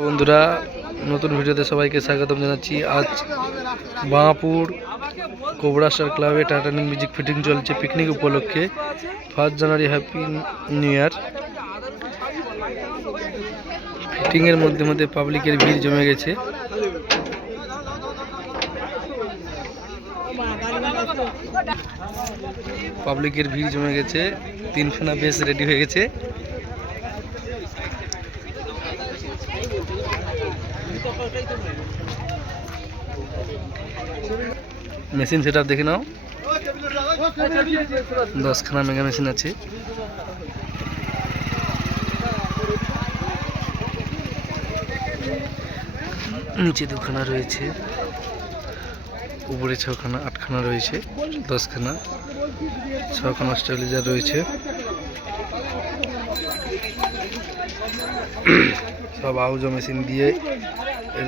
বন্ধুরা, নতুন ভিডিওতে সবাইকে স্বাগতম জানাচ্ছি। আজ বাঁপুর কোবরা স্টার ক্লাবে টাইটানিক মিউজিক ফিটিং চলছে পিকনিক উপলক্ষে। 1 জানুয়ারি হ্যাপি নিউ ইয়ার। ফিটিংয়ের মধ্যে পাবলিকের ভিড় জমে গেছে। পাবলিকের ভিড় জমে গেছে। 3খানা বেস রেডি হয়ে গেছে। মেশিন সেটআপ দেখে নাও। 10খানা মেগা মেশিন আছে। নিচে 2খানা রয়েছে, উপরে 6খানা, 8খানা রয়েছে, 10খানা, 6খানা স্টেবিলাইজার রয়েছে। সব আউজো মেশিন দিয়ে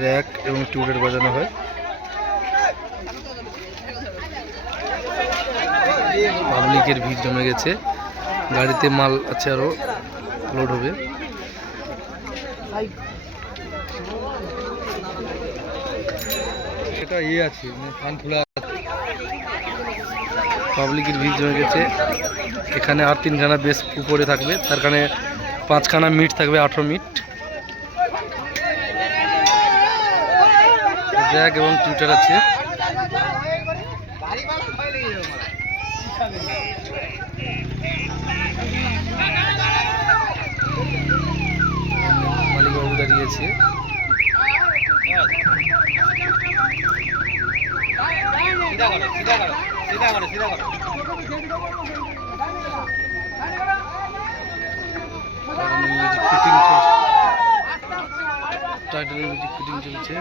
র্যাক এবং টিউবলাইট বাজানো হয়। পাবলিকের ভিড় জমে গেছে। গাড়িতে মাল আছে, আরো লোড হবে। এটা আছে পাবলিকের ভিড় জমে গেছে। এখানে আর 3খানা বেশ উপরে থাকবে, তার কারণে 5খানা মিট থাকবে, 18 মিট। জ্যাক এবং টিউটার আছে। মালিকবাবু দাঁড়িয়েছে। টাইটানিক মিউজিক ফিটিং চলছে।